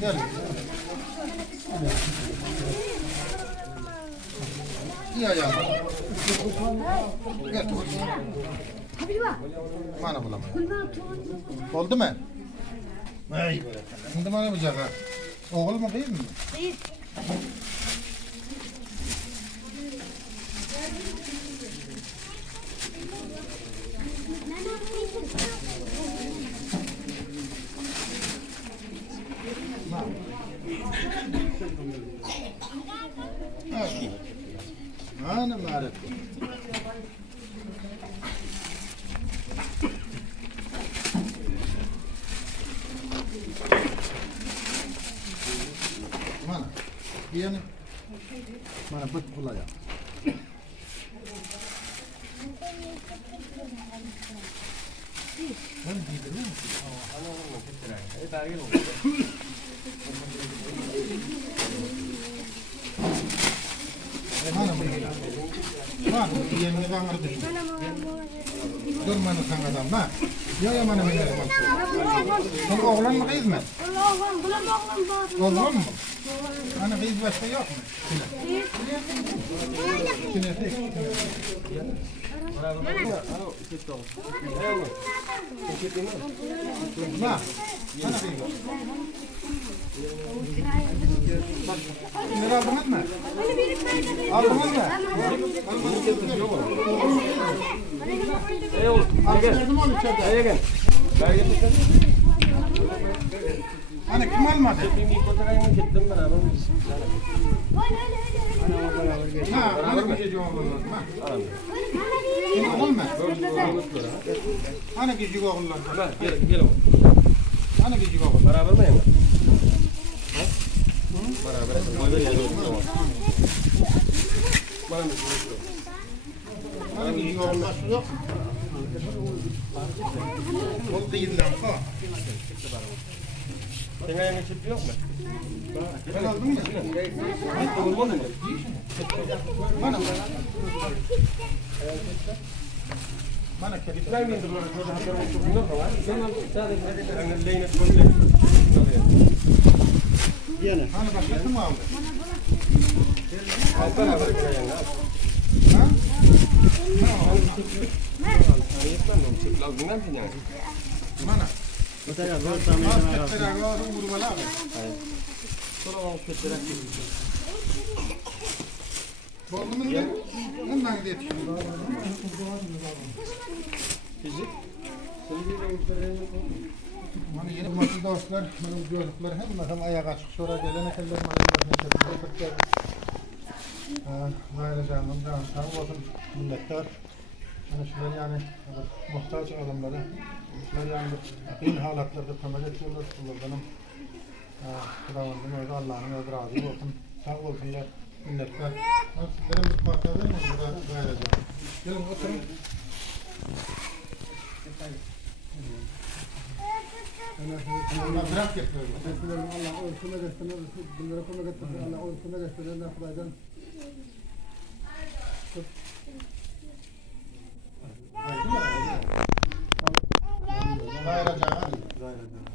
Gel. İyi ayağım. Gel. Mana bulamam. Oldu mu? Ay. Şimdi bana bıçak ha. Oğul mu kıyım mı? Değil. Ana mare. Mana. Yani mana bıt bulaya. Ben gidiyorum. Mana bu? Mana yeni kangar düştü. Dur mana kangardan ha. Ya mana benim. Sen oğlan mı kız mı? Oğlan mı? Ana kız başka yok mu? Kine tek. Ma. Ana kız. Ne aldınız mı? Aldınız mı? Ana kim almadı? Ha, ana bir şey cevap olmaz. Kim alma? Ana küçük oğullar. Gel. Ana küçük oğul. Beraber mi yani? Beraber. Ana küçük oğullar yok. Ol değiller ha. Senin ayağına çift yok mu? Ben aldım mı? Olmadı mı? Bana. Bana kelip. Ben de burada haber olsun yok var. Sadece hani lehine koydu. Yine. Hani başkası mı aldı? Altan haber koyan ha. Ha? Mana? Mesela böyle tamam. Tekrar vurmalı abi. Oldu mu? Ondan gidiyor. Bana yeni masal dostlar, benim çocuklar hep bakalım ayak açık sonra gelen ekeller böyle canım can sağ olsun milletler. Yani şunlar yani muhtaç adamları, şunlar yani bin halatlarda temel ediyorlar. Bunlardan Kur'an'ın öyle Allah'ın öyle razı olsun. Sağ olsunlar milletler. Sizlere bir parça verin mi? Burada gayrı canım. Gelin oturun. Allah bırak yapıyor. Allah ölçüme göstermez, bunlara konu göstermez, Allah ölçüme göstermez, Allah'dan. Gayrı canım.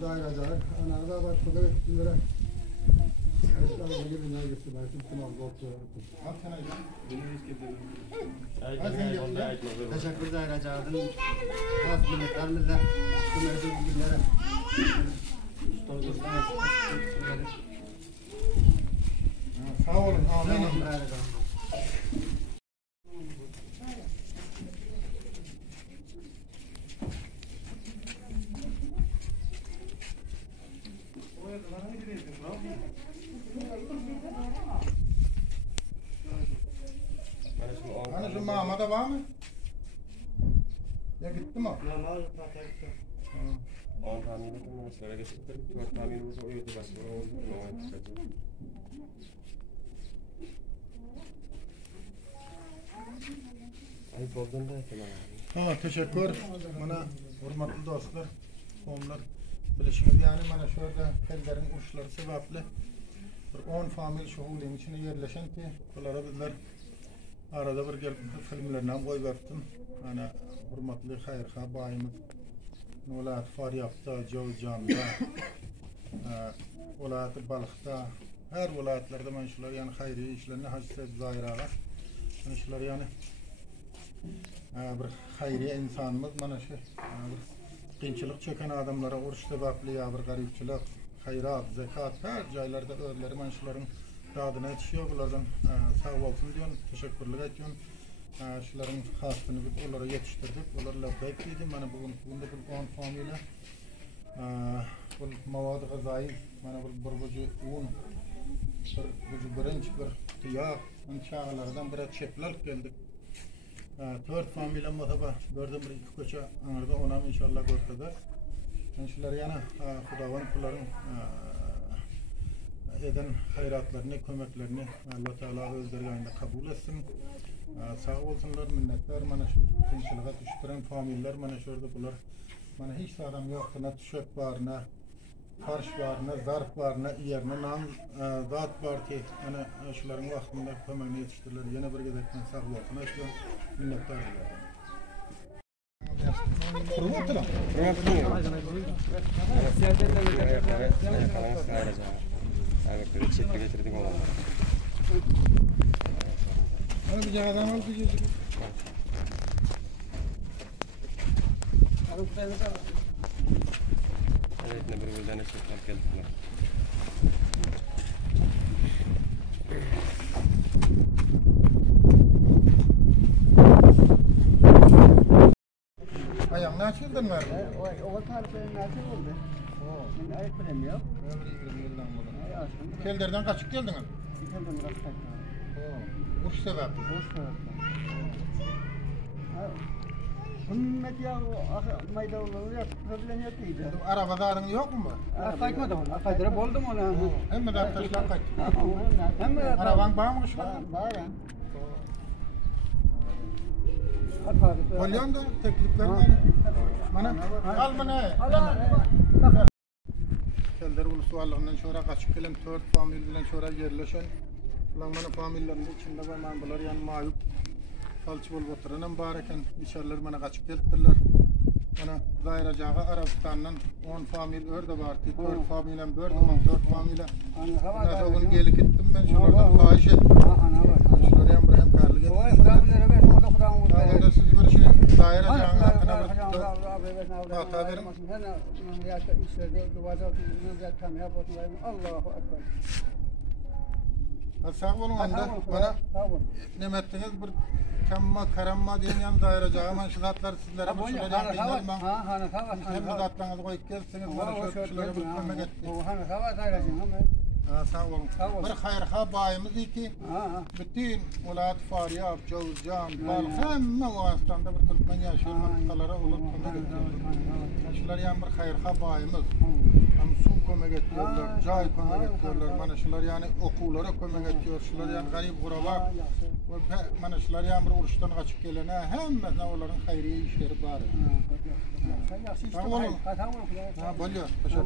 Zahir acayip, ana da bak, konu göstermez. Eşyalarına girinler göstermez, tamam, doktor. Al sana Teşekkür Zahir acayip'ın az milletlerimizle tüm ödül günlere sağ olun. Amin. Hani şu Mahmut'a var mı? Ya gitti mi? On tahmin ettim. Sonra geçtik. 4 tahmin olursa o yurdu başlıyor. Ay bozdan da Ha, teşekkür. Bana hürmetli dostlar, komlar. Bilişiniz yani bana şurada kellerin uçları sebeple bir 10 famil şuhulun içine yerleşen ki bunlara bizler arada bir gelip filmlerden koy verdim. Hani hürmetli Hayırha bayimiz Nulat Faryap'ta, Cavcan'da Vilayatı Balık'ta, her vilayetlarda mana shular yani hayriye işlerini hacı zayırağa. Mana shular yani bir hayriye insanımız mana şu bir qiyinchilik çeken adamlara urush sababli ya bir garipchilik, hayrat, zekat her joylarda özleri mana shularning dadına yetişiyor. Bulardan sağ olsun diyorum, teşekkürler ediyorum. Shularning xastini biz onlara yetiştirdik. Ular labbayk dedi. Mana bugün bunda bir 10 familya bu mavad gızayi mana bir bucu un bucu birinci bir tiyak çağlardan bir çepler geldik. 4 familya muhtaba birden bir iki koça anarda onam inşallah görkeder. Shular yana Xudovan kuların eden hayratlarını, kömeklerini Allah Teala özlerinde kabul etsin. Sağ olsunlar, minnettar. Mana şu qiyinchilikga düşüren familyalar mana şurada bular. Mana hiç adam yok, ne tüşek var, ne farş var, ne zarf var, ne yer, ne nam zat var ki, ana şuların vaxtında kömekni yetiştirdiler. Yana bir gedekten sağ olsun. Şu minnettar dilerim. Hurmatlar. Evet, çekti getirdik oğlan. Hadi bir adam al bir yüzük. Evet, ne bir tane çekler geldiler. Ayağını açıldın mı? O tariflerin nasıl oldu? Ben ayıp bilemiyorum. Kelderden kaçıp geldiniz? Geldim biraz tekrar. Uç sebepli. Boş tarafta. Hümmet ya maydalıları yapılabilen yapıydı. Arabadarın yok mu? Kaytmadım onu. Kaytıra boldum onu. Hem de arkadaşlar kaç. Hem de Araban bağ mı şu? Bağ ya. Olyan da teklifler var. Mana al mana. Kelder ulusuvallarından sonra kaçıp gelen 4 familya bilen sonra yerleşen ulan mana familyaların içinde var man bular yani mayup falçı bolup oturan bareken içerler mana kaçıp geldiler. Mana Zayracağa Arabistan'dan 10 familya örde var ki 4 familya bördü 4 familya. Nasıl onu gelip gittim ben şuradan fahiş ettim. Şuraya hem buraya hem karlı gettim. Onda siz bir şey Zayracağın hakkına bir hata verin. Allahu Ekber. Sağ olun onda bana nimetiniz bir kamma karamma diyen yan Zayracağı manşilatlar sizlere bu şuraya dinler ben. Hem de atlarınızı koyup gelsiniz bana şuraya bir kömek ettik. Sağ olun. Bir hayırha bayımız iki. Bütün Ulat Faryab, Cavuzcan, Balk hem o Astan'da bir Türkmen yaşayan mantıkalara olup kömek ediyorlar. Şular yani bir hayırha bayımız. Hem su kömek ediyorlar, cay kömek ediyorlar. Mana şular yani okullara kömek ediyor. Şular yani garip guraba. Mana şular yani bir uruştan kaçıp gelene hem mesela onların hayriye işleri var. Sağ olun. Teşekkür.